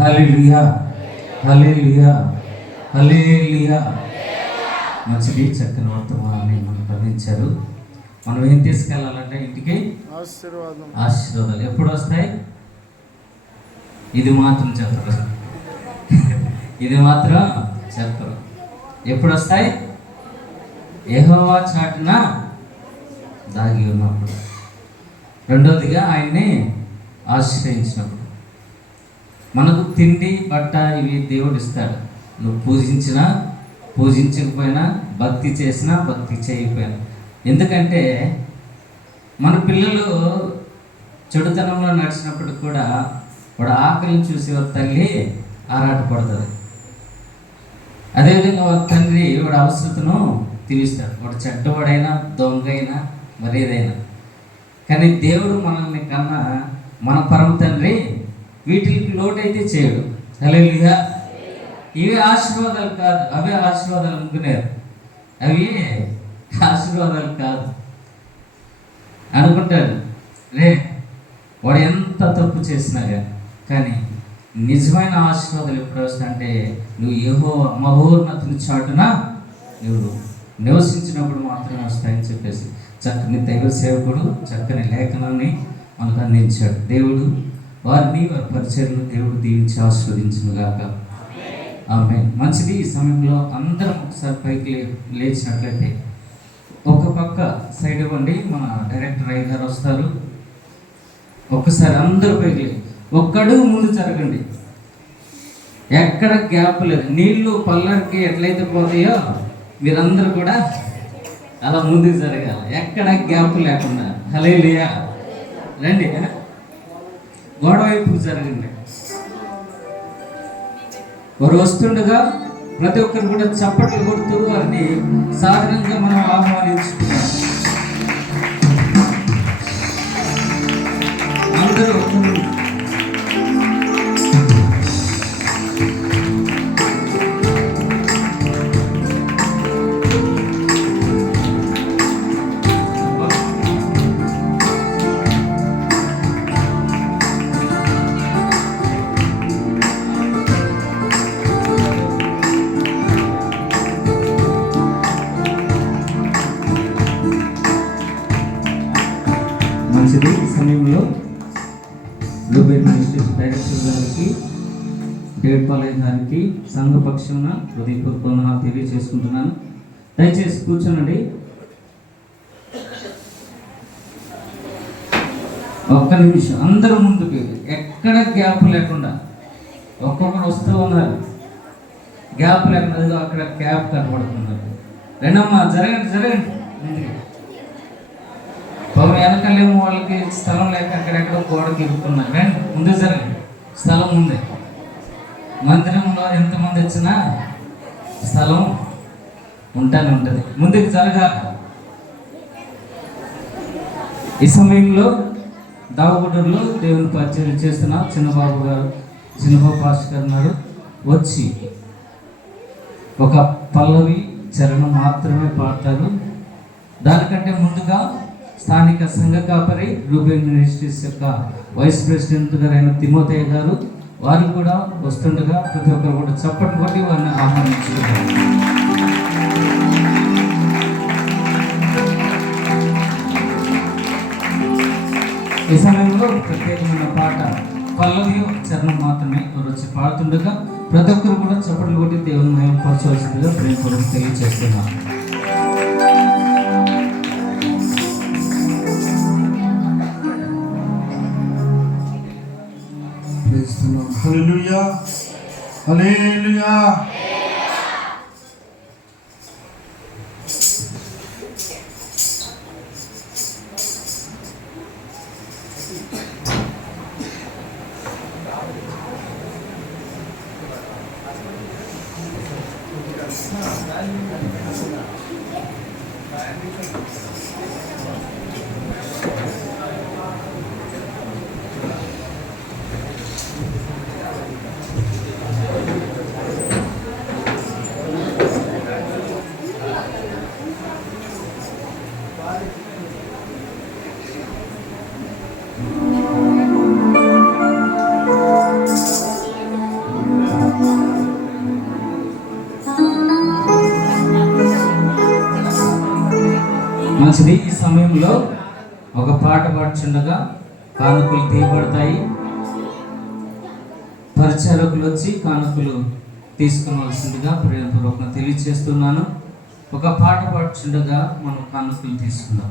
హల్లెలూయా మంచిది చక్కని వర్తమానాన్ని అందించారు మనం ఏం తీసుకెళ్ళాలంటే ఇంటికి? ఆశీర్వాదం. ఆశీర్వాదాలు. ఎప్పుడు వస్తాయి? ఇది మాత్రం చెప్పరు ఇది మాత్రం చెప్పరు ఎప్పుడు వస్తాయి? యెహోవా చాటున దాగి ఉన్నప్పుడు. రెండోదిగా ఆయన్ని ఆశ్రయించినప్పుడు. మనకు తిండి బట్ట ఇవి దేవుడు ఇస్తాడు. నువ్వు పూజించినా పూజించకపోయినా భక్తి చేసినా భక్తి చేయకపోయినా. ఎందుకంటే మన పిల్లలు చెడుతనంలో నడిచినప్పుడు కూడా వాడు ఆకలిని చూసి వారి తల్లి ఆరాటపడుతుంది అదేవిధంగా వారి తండ్రి వాడి అవసరతను తీరుస్తాడు. వాడు చెడ్డవాడైనా దొంగ అయినా మరేదైనా కానీ దేవుడు మనల్ని కన్నా మన పరమ తండ్రి వీటికి లోటైతే చేయడు. హల్లెలూయా. ఇవి ఆశీర్వాదాలు కాదు అవే ఆశీర్వాదాలు అనుకునేది అవి ఆశీర్వాదాలు కాదు. అనుకుంటాడు రే వాడు ఎంత తప్పు చేసినా కానీ కానీ నిజమైన ఆశీర్వాదాలు ఎప్పుడు వస్తాయంటే నువ్వు ఏహో మహోన్నతిని చాటున నువ్వు నివసించినప్పుడు మాత్రమే వస్తాయని చెప్పేసి చక్కని దైవ సేవకుడు చక్కని లేఖనాన్ని మనకు అందించాడు. దేవుడు వారిని వారి పరిచయలు దేవుడు దీవించి ఆస్వాదించును గాక. ఆమె మంచిది ఈ సమయంలో అందరం ఒకసారి పైకి లే లేచినట్లయితే. ఒక పక్క సైడ్ ఇవ్వండి మన డైరెక్టర్ అయ్య గారు వస్తారు. ఒక్కసారి అందరూ పైకి లే- ఒక్కడు ముందు జరగండి. ఎక్కడ గ్యాప్ లేదు. నీళ్ళు పల్లరికి ఎట్లయితే పోతాయో మీరందరూ కూడా అలా ముందుకు జరగాలి. ఎక్కడ గ్యాప్ లేకుండా. హలే రండి. గోడ వైపు జరగండి. వారు వస్తుండగా ప్రతి ఒక్కరు కూడా చప్పట్లు కొడుతూ వారిని సాధారణంగా మనం ఆహ్వానించుకున్నాం అందరూ యూనివర్సిటీస్ మినిస్ట్రీస్ డైరెక్టర్ గారికి డేట్పాలయ్య గారికి సంఘ హృదయపూర్వకంగా తెలియజేసుకుంటున్నాను. దయచేసి కూర్చోనండి. ఒక్క నిమిషం. అందరూ ముందుకు ఎక్కడ గ్యాప్ లేకుండా ఒక్కొక్కరు వస్తూ ఉన్నారు. గ్యాప్ లేకుండా అక్కడ గ్యాప్ కనబడుతున్నారు. రెండమ్మా జరగండి జరగండి. వెనకాలేమో వాళ్ళకి స్థలం లేక అక్కడెక్కడ గోడకి ఇరుక్కున్నారు రండి ముందు జరగండి. స్థలం ఉంది మందిరంలో ఎంతమంది వచ్చినా స్థలం ఉంటానే ఉంటుంది. ముందుకు జరగాలి. ఈ సమయంలో దావగుడ్డలో దేవుని పరిచయం చేస్తున్న చిన్నబాబు గారు చిన్నబాబు పాస్టర్ గారు ఉన్నారు. వచ్చి ఒక పల్లవి చరణం మాత్రమే పాడతారు. దానికంటే ముందుగా స్థానిక సంఘ కాపరి రూబెన్ మినిస్ట్రీస్ యొక్క వైస్ ప్రెసిడెంట్ గారైన తిమోతయ్య గారు వారు కూడా వస్తుండగా ప్రతి ఒక్కరు కూడా చప్పటి కొట్టి వారిని ఆహ్వానించుకుంటారు. ఈ సమయంలో ప్రత్యేకమైన పాట పల్లవి చరణం మాత్రమే వారు వచ్చి పాడుతుండగా ప్రతి ఒక్కరు కూడా చప్పట్లు కొట్టి దేవుని మయం పరచవలసిందిగా ప్రేమపూర్వకం తెలియజేస్తున్నాను ప్రేస్తున్నాం హల్లెలూయా. హల్లెలూయా. మంచిది ఈ సమయంలో ఒక పాట పాడుచుండగా కానుకలు తీయబడతాయి. పరిచారకులు వచ్చి కానుకలు తీసుకునవలసిందిగా ప్రేమపూర్వకంగా తెలియజేస్తున్నాను. ఒక పాట పాడుచుండగా మనం కానుకలు తీసుకుందాం.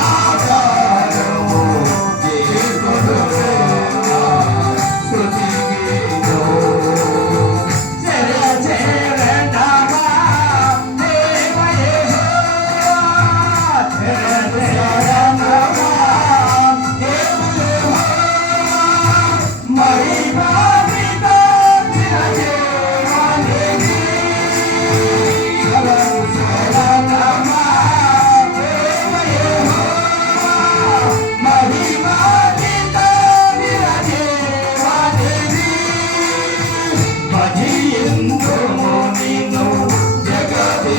fire.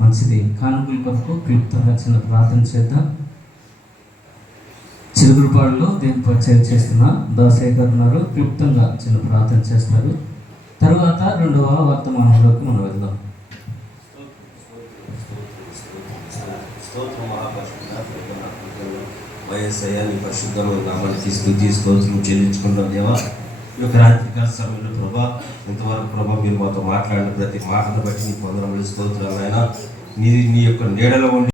మంచిది. కానుకల కొరకు క్లుప్తంగా చిన్న ప్రార్థన చేద్దాం. చిరుగురుపాడులో దీని పరిచయం చేస్తున్న దాసేకర్ ఉన్నారు. క్లుప్తంగా చిన్న ప్రార్థన చేస్తారు. తరువాత రెండవ వర్తమానంలోకి మనం వెళ్దాం. వైఎస్ఐ నీ పరిశుద్ధమైన నామానికి స్థుతి స్తోత్రం చెల్లించుకుంటాం దేవా. ఈ యొక్క రాత్రికాల సమయంలో ప్రభా ఇంతవరకు ప్రభా మీరు మాతో మాట్లాడిన ప్రతి మాటను బట్టి నీ పొందడం స్తోత్రాలు ఆయన నీ నీ యొక్క నీడలో ఉండి